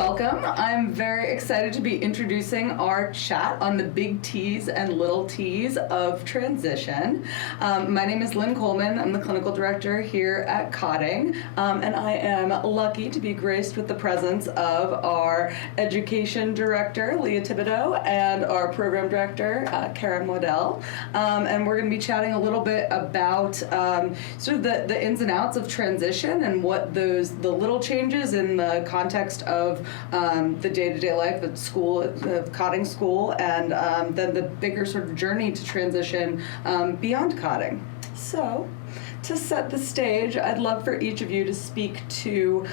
welcome. I'm very excited to be introducing our chat on the big T's and little T's of transition. My name is Lynn Coleman. I'm the clinical director here at Cotting, and I am lucky to be graced with the presence of our education director, Leah Thibodeau, and our program director, Karen Waddill. And we're going to be chatting a little bit about sort of the ins and outs of transition and what the little changes in the context of the day-to-day life at school, at Cotting School, and then the bigger sort of journey to transition beyond Cotting. So, to set the stage, I'd love for each of you to speak to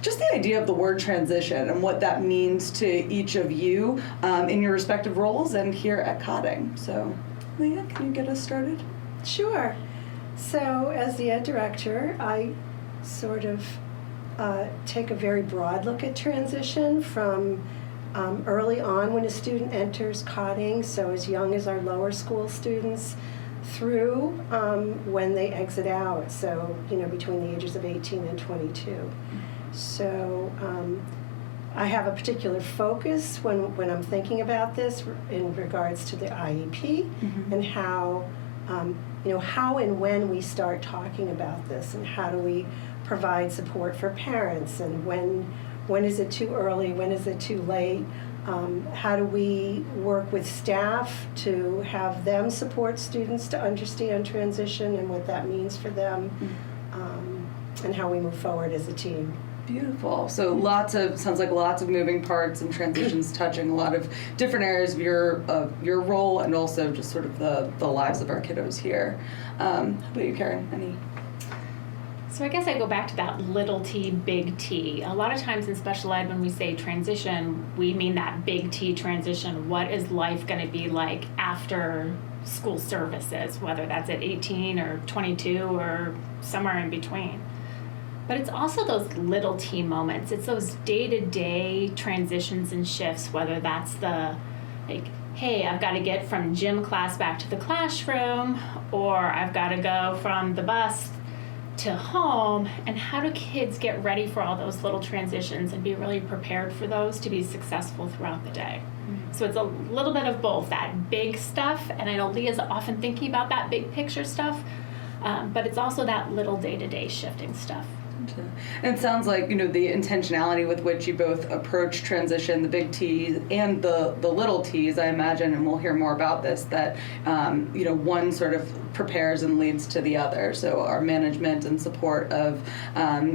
just the idea of the word transition and what that means to each of you in your respective roles and here at Cotting. So, Leah, can you get us started? Sure. So, as the ed director, I sort of take a very broad look at transition from early on when a student enters Cotting, so as young as our lower school students, through when they exit out, so between the ages of 18 and 22. So I have a particular focus when I'm thinking about this in regards to the IEP and how how and when we start talking about this, and how do we provide support for parents, and when is it too early, when is it too late, how do we work with staff to have them support students to understand transition and what that means for them, and how we move forward as a team. Beautiful. So sounds like lots of moving parts and transitions touching a lot of different areas of your role, and also just sort of the lives of our kiddos here. How about you, Karen? Any? So I guess I go back to that little T, big T. A lot of times in special ed, when we say transition, we mean that big T transition. What is life going to be like after school services, whether that's at 18 or 22 or somewhere in between? But it's also those little T moments. It's those day-to-day transitions and shifts, whether that's hey, I've got to get from gym class back to the classroom, or I've got to go from the bus to home, and how do kids get ready for all those little transitions and be really prepared for those to be successful throughout the day? So it's a little bit of both, that big stuff, and I know Leah's often thinking about that big picture stuff, but it's also that little day-to-day shifting stuff. And it sounds like, the intentionality with which you both approach transition, the big T's and the little T's, I imagine, and we'll hear more about this, that, one sort of prepares and leads to the other. So our management and support of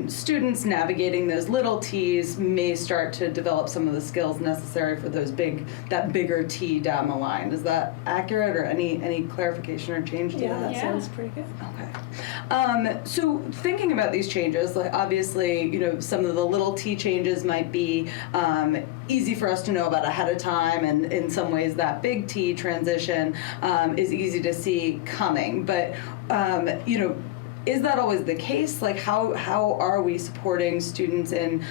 students navigating those little T's may start to develop some of the skills necessary for that bigger T down the line. Is that accurate, or any clarification or change to that? Yeah, that sounds pretty good. Okay. So thinking about these changes, like obviously, some of the little T changes might be easy for us to know about ahead of time, and in some ways that big T transition is easy to see coming. But is that always the case? Like, how are we supporting students in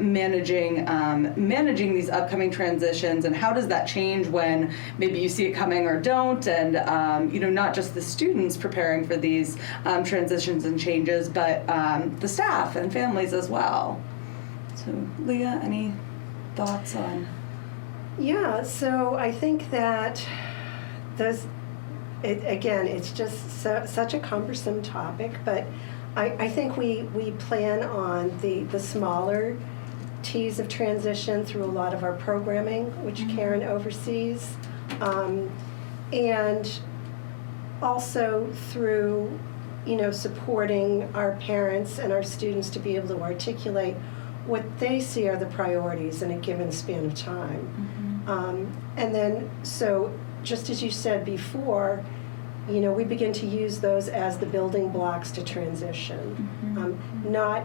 managing these upcoming transitions, and how does that change when maybe you see it coming or don't? And not just the students preparing for these transitions and changes, but the staff and families as well. So, Leah, any thoughts on? Yeah. So I think that it's just such a cumbersome topic, but I think we plan on the smaller T's of transition through a lot of our programming, which Karen oversees, and also through supporting our parents and our students to be able to articulate what they see are the priorities in a given span of time. And then, so just as you said before, we begin to use those as the building blocks to transition. Not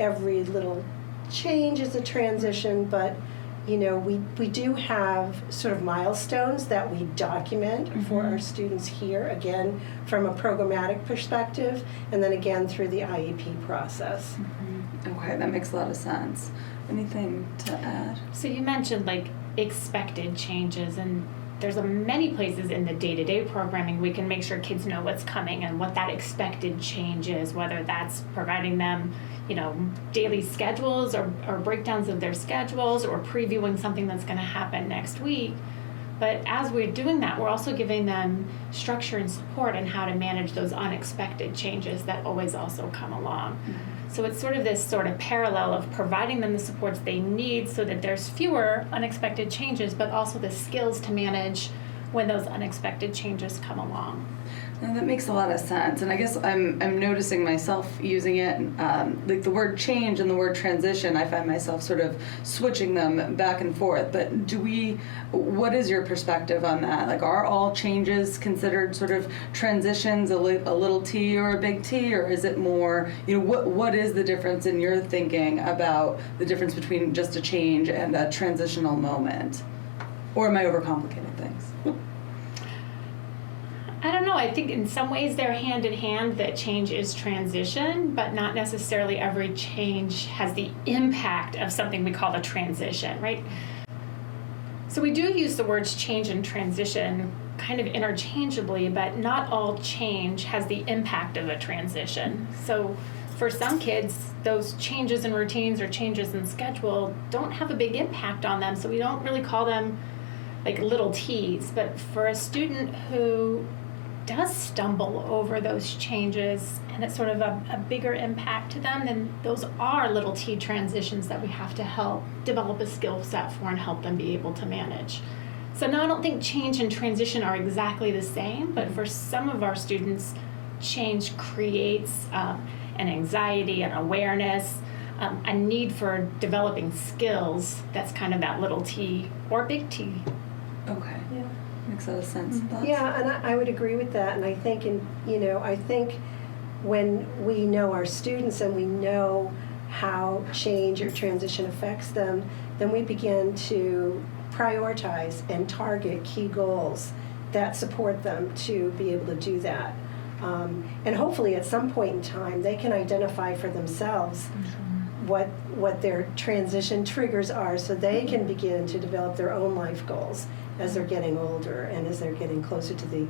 every little change is a transition, but we do have sort of milestones that we document for our students here, again, from a programmatic perspective, and then again through the IEP process. Okay, that makes a lot of sense. Anything to add? So you mentioned expected changes, and there's many places in the day-to-day programming we can make sure kids know what's coming and what that expected change is, whether that's providing them, daily schedules or breakdowns of their schedules or previewing something that's going to happen next week. But as we're doing that, we're also giving them structure and support on how to manage those unexpected changes that always also come along. Mm-hmm. So it's sort of this sort of parallel of providing them the supports they need so that there's fewer unexpected changes, but also the skills to manage when those unexpected changes come along. And that makes a lot of sense, and I guess I'm noticing myself using it, like the word change and the word transition, I find myself sort of switching them back and forth, but what is your perspective on that? Like, are all changes considered sort of transitions, a little T or a big T, or is it more, what is the difference in your thinking about the difference between just a change and a transitional moment? Or am I overcomplicating things? I don't know. I think in some ways they're hand in hand, that change is transition, but not necessarily every change has the impact of something we call a transition, right? So we do use the words change and transition kind of interchangeably, but not all change has the impact of a transition. So for some kids, those changes in routines or changes in schedule don't have a big impact on them, so we don't really call them like little T's. But for a student who does stumble over those changes and it's sort of a bigger impact to them, then those are little T transitions that we have to help develop a skill set for and help them be able to manage. So now I don't think change and transition are exactly the same, but for some of our students, change creates an anxiety, an awareness, a need for developing skills that's kind of that little T or big T. Okay. Yeah. Makes a lot of sense. Mm-hmm. Yeah, and I would agree with that. And I think, I think when we know our students and we know how change or transition affects them, then we begin to prioritize and target key goals that support them to be able to do that. And hopefully at some point in time, they can identify for themselves what their transition triggers are, so they can begin to develop their own life goals as they're getting older and as they're getting closer to the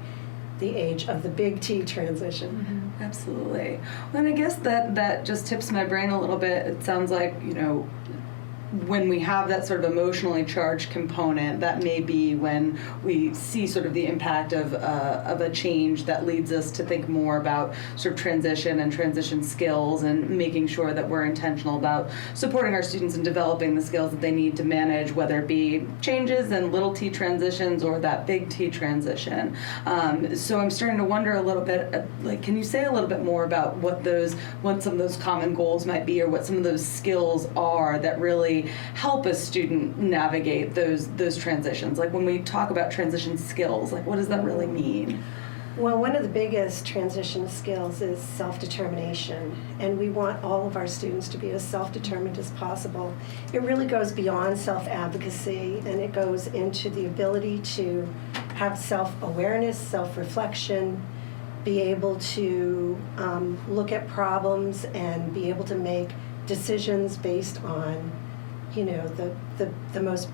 age of the big T transition. Mm-hmm. Absolutely. Well, and I guess that just tips my brain a little bit. It sounds like, when we have that sort of emotionally charged component, that may be when we see sort of the impact of a change that leads us to think more about sort of transition and transition skills and making sure that we're intentional about supporting our students and developing the skills that they need to manage, whether it be changes and little T transitions or that big T transition. So I'm starting to wonder a little bit, can you say a little bit more about what some of those common goals might be, or what some of those skills are that really help a student navigate those transitions? Like, when we talk about transition skills, like, what does that really mean? Well, one of the biggest transition skills is self-determination, and we want all of our students to be as self-determined as possible. It really goes beyond self-advocacy, and it goes into the ability to have self-awareness, self-reflection, be able to look at problems and be able to make decisions based on the most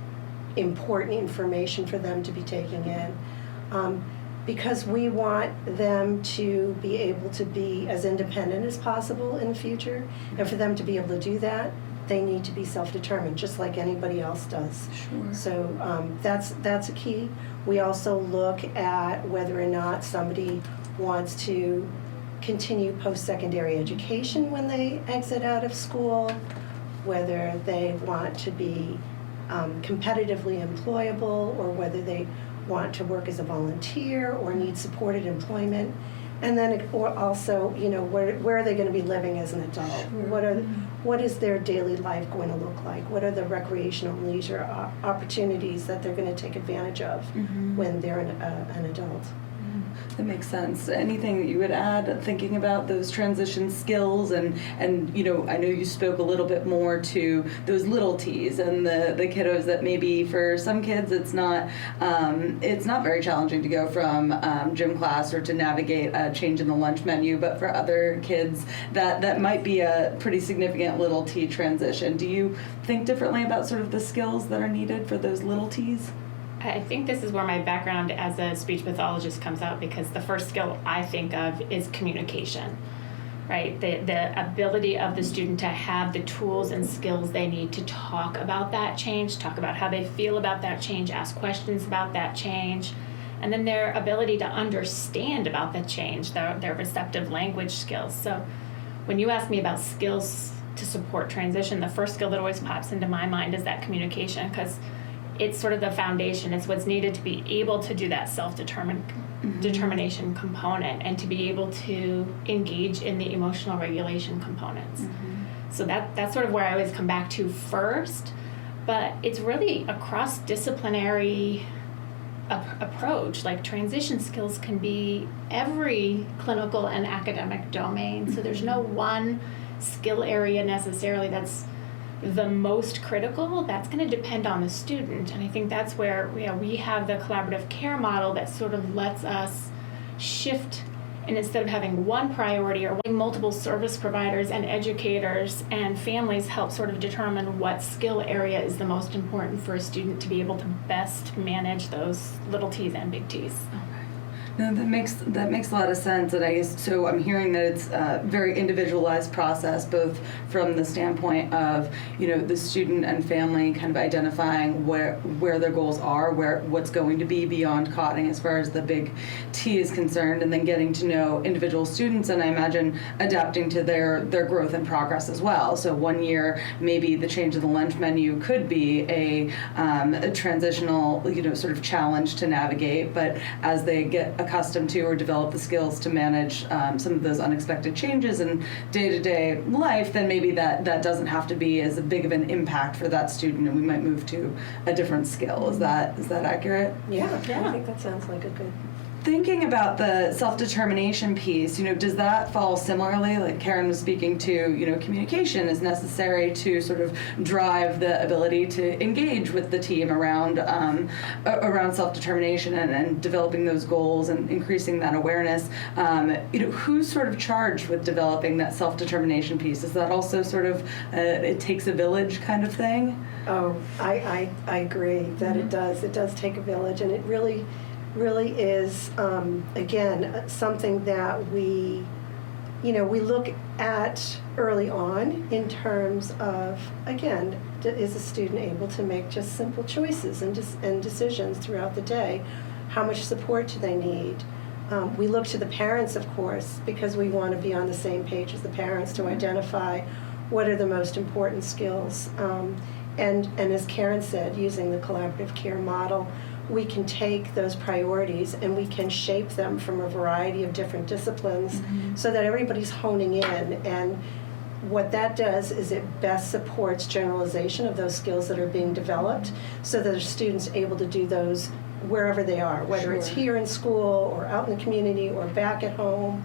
important information for them to be taking in, because we want them to be able to be as independent as possible in the future, and for them to be able to do that, they need to be self-determined, just like anybody else does. Sure. So that's a key. We also look at whether or not somebody wants to continue post-secondary education when they exit out of school, whether they want to be competitively employable, or whether they want to work as a volunteer or need supported employment. And then also, where are they going to be living as an adult? Sure. What is their daily life going to look like? What are the recreational leisure opportunities that they're going to take advantage of when they're an adult? That makes sense. Anything that you would add, thinking about those transition skills, and I know you spoke a little bit more to those little T's and the kiddos that maybe for some kids it's not very challenging to go from gym class or to navigate a change in the lunch menu, but for other kids that might be a pretty significant little T transition. Do you think differently about sort of the skills that are needed for those little T's? I think this is where my background as a speech pathologist comes out, because the first skill I think of is communication, right? The ability of the student to have the tools and skills they need to talk about that change, talk about how they feel about that change, ask questions about that change, and then their ability to understand about the change, their receptive language skills. So when you ask me about skills to support transition, the first skill that always pops into my mind is that communication, because it's sort of the foundation. It's what's needed to be able to do that self-determination component, and to be able to engage in the emotional regulation components. So that's sort of where I always come back to first, but it's really a cross-disciplinary approach. Like, transition skills can be every clinical and academic domain, so there's no one skill area necessarily that's the most critical. That's going to depend on the student, and I think that's where we have the collaborative care model that sort of lets us shift, and instead of having one priority or multiple service providers and educators and families help sort of determine what skill area is the most important for a student to be able to best manage those little T's and big T's. No, that makes a lot of sense, and I guess so. I'm hearing that it's a very individualized process, both from the standpoint of the student and family kind of identifying where their goals are, what's going to be beyond cotting as far as the big T is concerned, and then getting to know individual students, and I imagine adapting to their growth and progress as well. So one year maybe the change of the lunch menu could be a transitional sort of challenge to navigate, but as they get accustomed to or develop the skills to manage some of those unexpected changes in day-to-day life, then maybe that doesn't have to be as big of an impact for that student, and we might move to a different skill. Is that accurate? Yeah, I think that sounds like a good. Thinking about the self-determination piece, does that fall similarly? Like Karen was speaking to, communication is necessary to sort of drive the ability to engage with the team around self-determination and developing those goals and increasing that awareness. Who's sort of charged with developing that self-determination piece? Is that also sort of it takes a village kind of thing? Oh, I agree that it does. It does take a village, and it really is, again, something that we look at early on in terms of, again, is a student able to make just simple choices and decisions throughout the day? How much support do they need? We look to the parents, of course, because we want to be on the same page as the parents to identify what are the most important skills. And as Karen said, using the collaborative care model, we can take those priorities and we can shape them from a variety of different disciplines so that everybody's honing in. And what that does is it best supports generalization of those skills that are being developed so that the student's able to do those wherever they are, whether it's here in school or out in the community or back at home.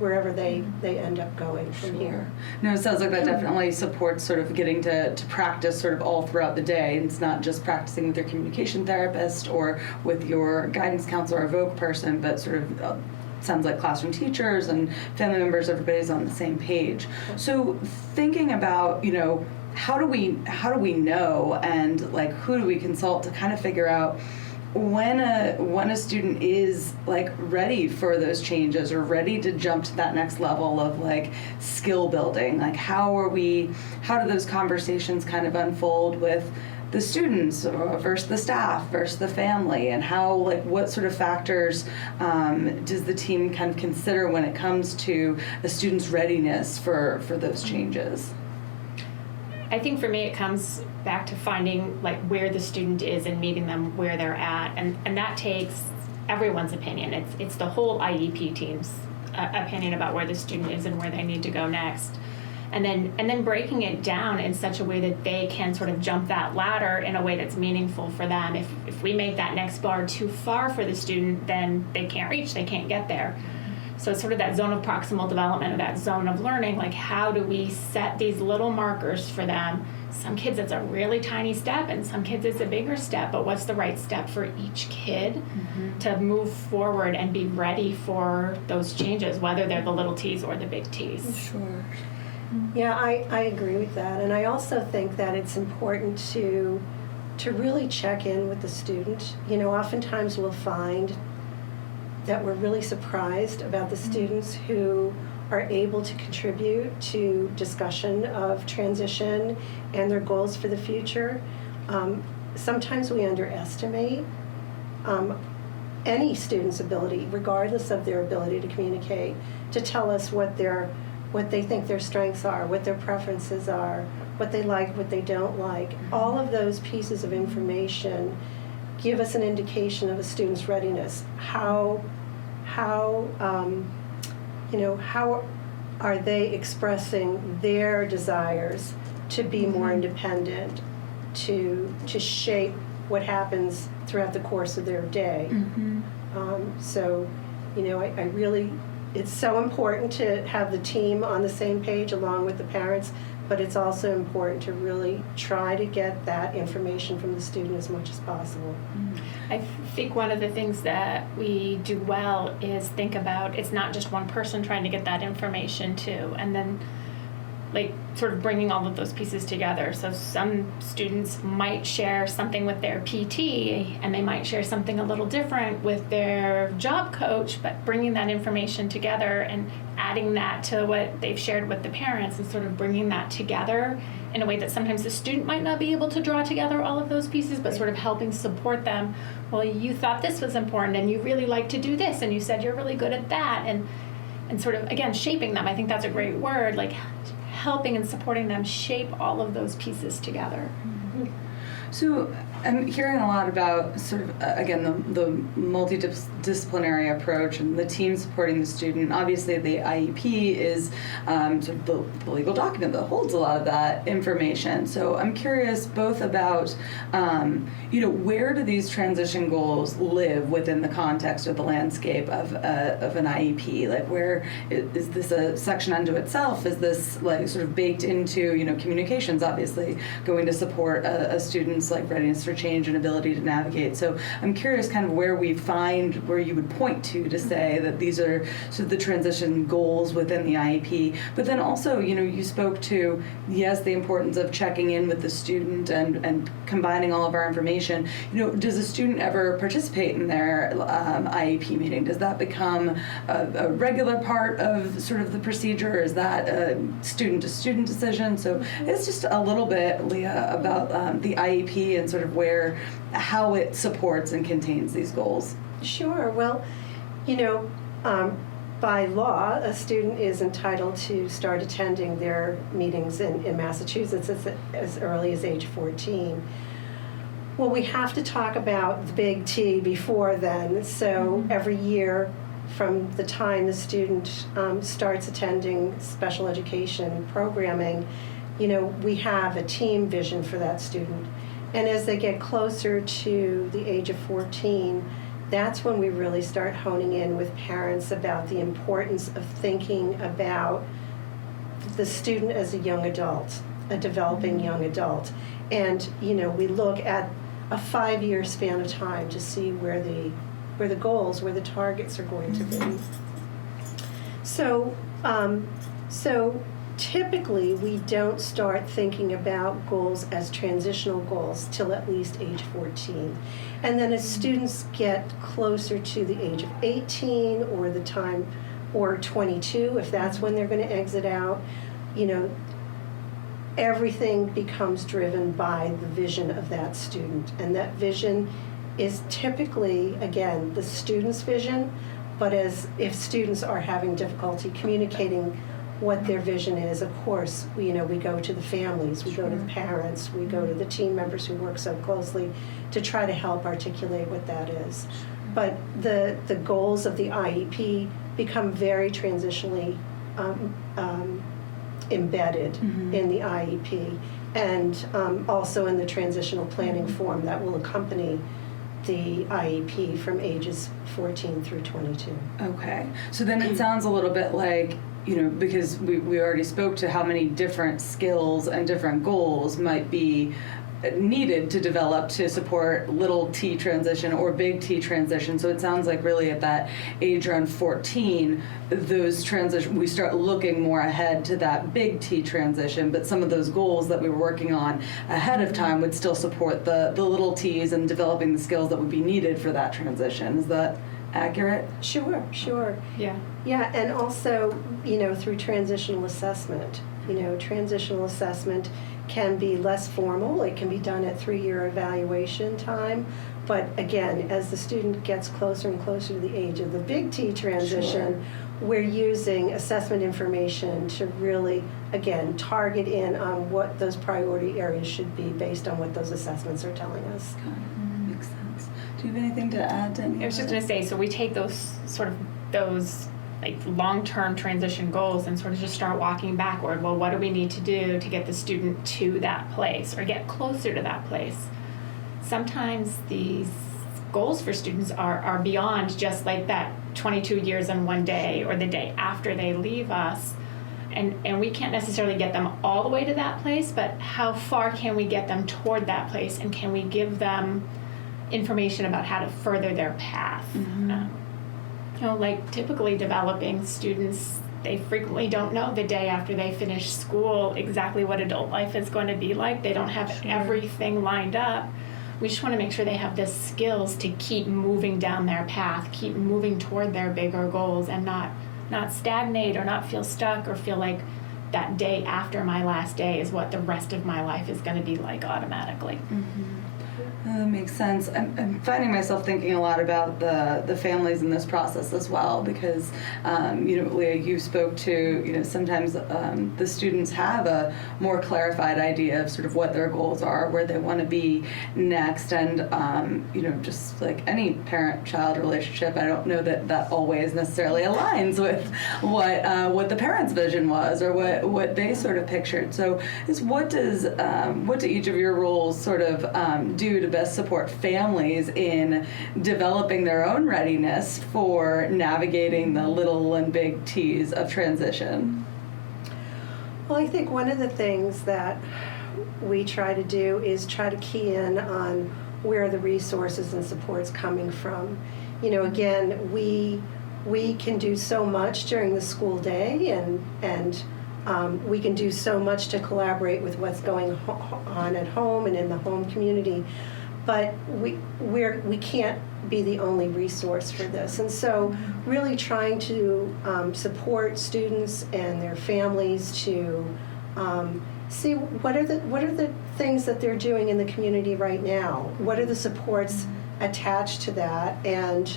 Wherever they end up going from here. No, it sounds like that definitely supports sort of getting to practice sort of all throughout the day. It's not just practicing with your communication therapist or with your guidance counselor or voc person, but sort of sounds like classroom teachers and family members, everybody's on the same page. So thinking about, how do we know, and like who do we consult to kind of figure out when a student is like ready for those changes or ready to jump to that next level of like skill building? Like how do those conversations kind of unfold with the students versus the staff versus the family, and how, like, what sort of factors does the team kind of consider when it comes to a student's readiness for those changes? I think for me it comes back to finding like where the student is and meeting them where they're at, and that takes everyone's opinion. It's the whole IEP team's opinion about where the student is and where they need to go next, and then breaking it down in such a way that they can sort of jump that ladder in a way that's meaningful for them. If we make that next bar too far for the student, then they can't get there. So it's sort of that zone of proximal development, or that zone of learning, like how do we set these little markers for them? Some kids it's a really tiny step, and some kids it's a bigger step, but what's the right step for each kid to move forward and be ready for those changes, whether they're the little T's or the big T's? Sure. Yeah, I agree with that. And I also think that it's important to to really check in with the student. You know, oftentimes we'll find that we're really surprised about the students who are able to contribute to discussion of transition and their goals for the future. Sometimes we underestimate any student's ability, regardless of their ability to communicate, to tell us what they think their strengths are, what their preferences are, what they like, what they don't like. All of those pieces of information give us an indication of a student's readiness. How are they expressing their desires to be more independent, to shape what happens throughout the course of their day. So, you know, I really, it's so important to have the team on the same page along with the parents, but it's also important to really try to get that information from the student as much as possible. I think one of the things that we do well is think about it's not just one person trying to get that information too, and then like sort of bringing all of those pieces together. So some students might share something with their PT and they might share something a little different with their job coach, but bringing that information together and adding that to what they've shared with the parents and sort of bringing that together in a way that sometimes the student might not be able to draw together all of those pieces, but sort of helping support them. Well, you thought this was important and you really like to do this and you said you're really good at that, and sort of, again, shaping them. I think that's a great word, like helping and supporting them shape all of those pieces together. So I'm hearing a lot about sort of, again, the multidisciplinary approach and the team supporting the student. Obviously, the IEP is sort of the legal document that holds a lot of that information. So I'm curious both about, where do these transition goals live within the context or the landscape of an IEP? Like, where is this a section unto itself? Is this like sort of baked into, communications, obviously, going to support a student's like readiness for change and ability to navigate. So I'm curious kind of where you would point to say that these are sort of the transition goals within the IEP. But then also, you spoke to, yes, the importance of checking in with the student and combining all of our information. Does a student ever participate in their IEP meeting? Does that become a regular part of sort of the procedure? Is that a student-to-student decision? So it's just a little bit, Leah, about the IEP and sort of how it supports and contains these goals. Sure. Well, by law, a student is entitled to start attending their meetings in Massachusetts as early as age 14. Well, we have to talk about the big T before then. So every year from the time the student starts attending special education programming, we have a team vision for that student. And as they get closer to the age of 14, that's when we really start honing in with parents about the importance of thinking about the student as a young adult, a developing young adult. And, we look at a 5-year span of time to see where the goals, where the targets are going to be. So typically, we don't start thinking about goals as transitional goals till at least age 14. And then as students get closer to the age of 18 or 22, if that's when they're going to exit out, everything becomes driven by the vision of that student. And that vision is typically, again, the student's vision, but if students are having difficulty communicating what their vision is, of course, we go to the families, we go to the parents, we go to the team members who work so closely to try to help articulate what that is. But the goals of the IEP become very transitionally embedded in the IEP, and also in the transitional planning form that will accompany the IEP from ages 14 through 22. Okay, so then it sounds a little bit like, because we already spoke to how many different skills and different goals might be needed to develop to support little T transition or big T transition. So it sounds like really at that age around 14, those transition, we start looking more ahead to that big T transition, but some of those goals that we were working on ahead of time would still support the little T's and developing the skills that would be needed for that transition. Is that accurate? Sure. Yeah. Yeah, and also, through transitional assessment. Transitional assessment can be less formal. It can be done at 3-year evaluation time. But again, as the student gets closer and closer to the age of the big T transition, we're using assessment information to really, again, target in on what those priority areas should be based on what those assessments are telling us. Makes sense. Do you have anything to add to any I was just going to say, so we take those like long-term transition goals and sort of just start walking backward. Well, what do we need to do to get the student to that place or get closer to that place? Sometimes these goals for students are beyond just like that 22 years and 1 day or the day after they leave us. And we can't necessarily get them all the way to that place, but how far can we get them toward that place, and can we give them information about how to further their path? Like typically developing students, they frequently don't know the day after they finish school exactly what adult life is going to be like. They don't have everything lined up. We just want to make sure they have the skills to keep moving down their path, keep moving toward their bigger goals, and not stagnate or not feel stuck or feel like that day after my last day is what the rest of my life is going to be like automatically. That makes sense. I'm finding myself thinking a lot about the families in this process as well, because Leah, you spoke to sometimes the students have a more clarified idea of sort of what their goals are, where they want to be next, and just like any parent-child relationship, I don't know that always necessarily aligns with what the parents' vision was or what they sort of pictured. So, what do each of your roles sort of do to best support families in developing their own readiness for navigating the little and big T's of transition? Well, I think one of the things that we try to do is try to key in on where the resources and support's coming from. Again, we can do so much during the school day, and we can do so much to collaborate with what's going on at home and in the home community. But we can't be the only resource for this. And so really trying to support students and their families to see what are the things that they're doing in the community right now. What are the supports attached to that? And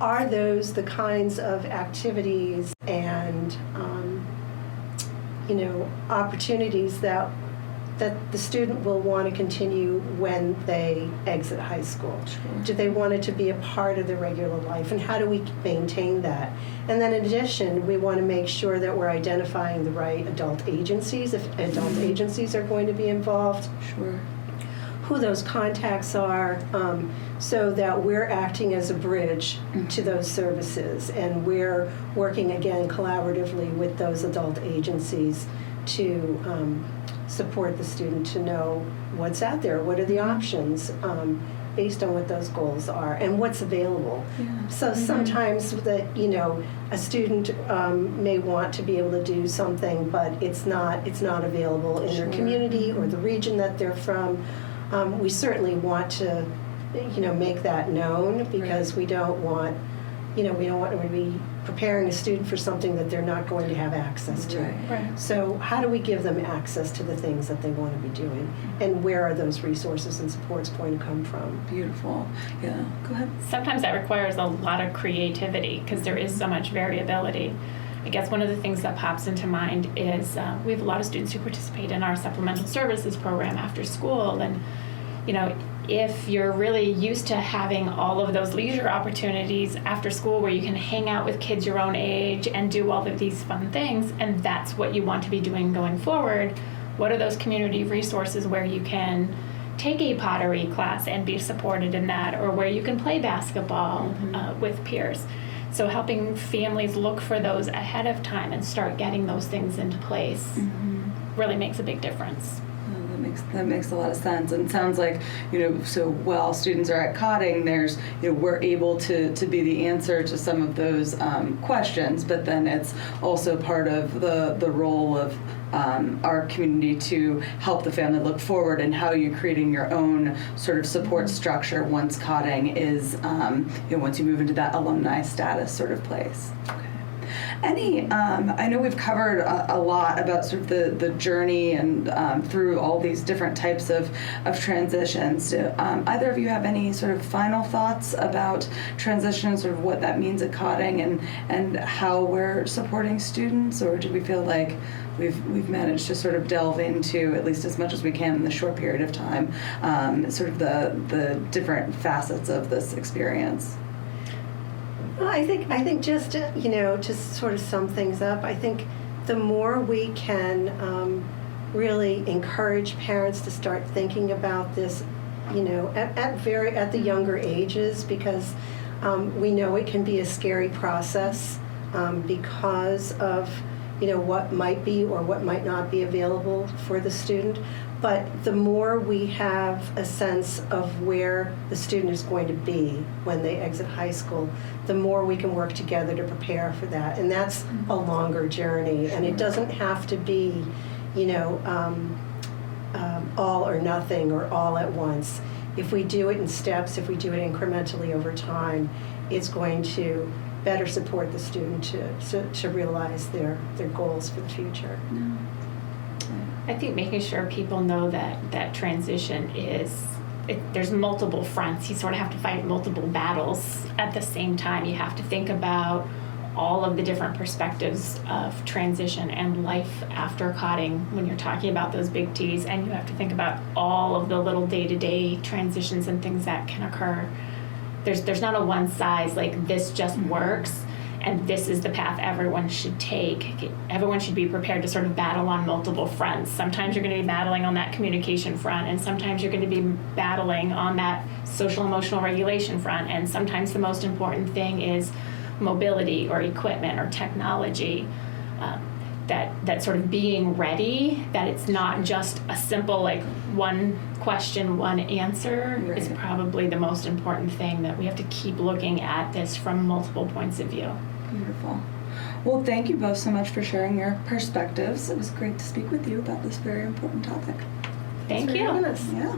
are those the kinds of activities and opportunities that the student will want to continue when they exit high school? Do they want it to be a part of their regular life, and how do we maintain that? And then in addition, we want to make sure that we're identifying the right adult agencies, if adult agencies are going to be involved, who those contacts are, so that we're acting as a bridge to those services, and we're working again collaboratively with those adult agencies to support the student to know what's out there, what are the options based on what those goals are and what's available. So sometimes that a student may want to be able to do something, but it's not available in their community or the region that they're from. We certainly want to make that known, because we don't want to be preparing a student for something that they're not going to have access to. So how do we give them access to the things that they want to be doing, and where are those resources and supports going to come from? Beautiful. Yeah, go ahead. Sometimes that requires a lot of creativity because there is so much variability. I guess one of the things that pops into mind is we have a lot of students who participate in our supplemental services program after school, and if you're really used to having all of those leisure opportunities after school where you can hang out with kids your own age and do all of these fun things, and that's what you want to be doing going forward, what are those community resources where you can take a pottery class and be supported in that, or where you can play basketball with peers? So helping families look for those ahead of time and start getting those things into place really makes a big difference. Oh, That makes a lot of sense, and it sounds like, so while students are at Cotting, there's, we're able to be the answer to some of those questions, but then it's also part of the role of our community to help the family look forward, and how you're creating your own sort of support structure once Cotting is, once you move into that alumni status sort of place. Okay. I know we've covered a lot about sort of the journey and through all these different types of transitions. Do either of you have any sort of final thoughts about transition, sort of what that means at Cotting and how we're supporting students, or do we feel like we've managed to sort of delve into, at least as much as we can in the short period of time, sort of the different facets of this experience? Well, I think just to sort of sum things up, I think the more we can really encourage parents to start thinking about this, at the younger ages, because we know it can be a scary process because of what might be or what might not be available for the student. But the more we have a sense of where the student is going to be when they exit high school, the more we can work together to prepare for that. And that's a longer journey. And it doesn't have to be, all or nothing or all at once. If we do it in steps, if we do it incrementally over time, it's going to better support the student to realize their goals for the future. I think making sure people know that transition there's multiple fronts. You sort of have to fight multiple battles at the same time. You have to think about all of the different perspectives of transition and life after Cotting when you're talking about those big T's, and you have to think about all of the little day-to-day transitions and things that can occur. There's not a one size, like this just works and this is the path everyone should take. Everyone should be prepared to sort of battle on multiple fronts. Sometimes you're going to be battling on that communication front, and sometimes you're going to be battling on that social emotional regulation front, and sometimes the most important thing is mobility or equipment or technology. That sort of being ready, that it's not just a simple like one question, one answer, right, is probably the most important thing, that we have to keep looking at this from multiple points of view. Beautiful. Well, thank you both so much for sharing your perspectives. It was great to speak with you about this very important topic. Thank you. Thanks for having us. Yeah.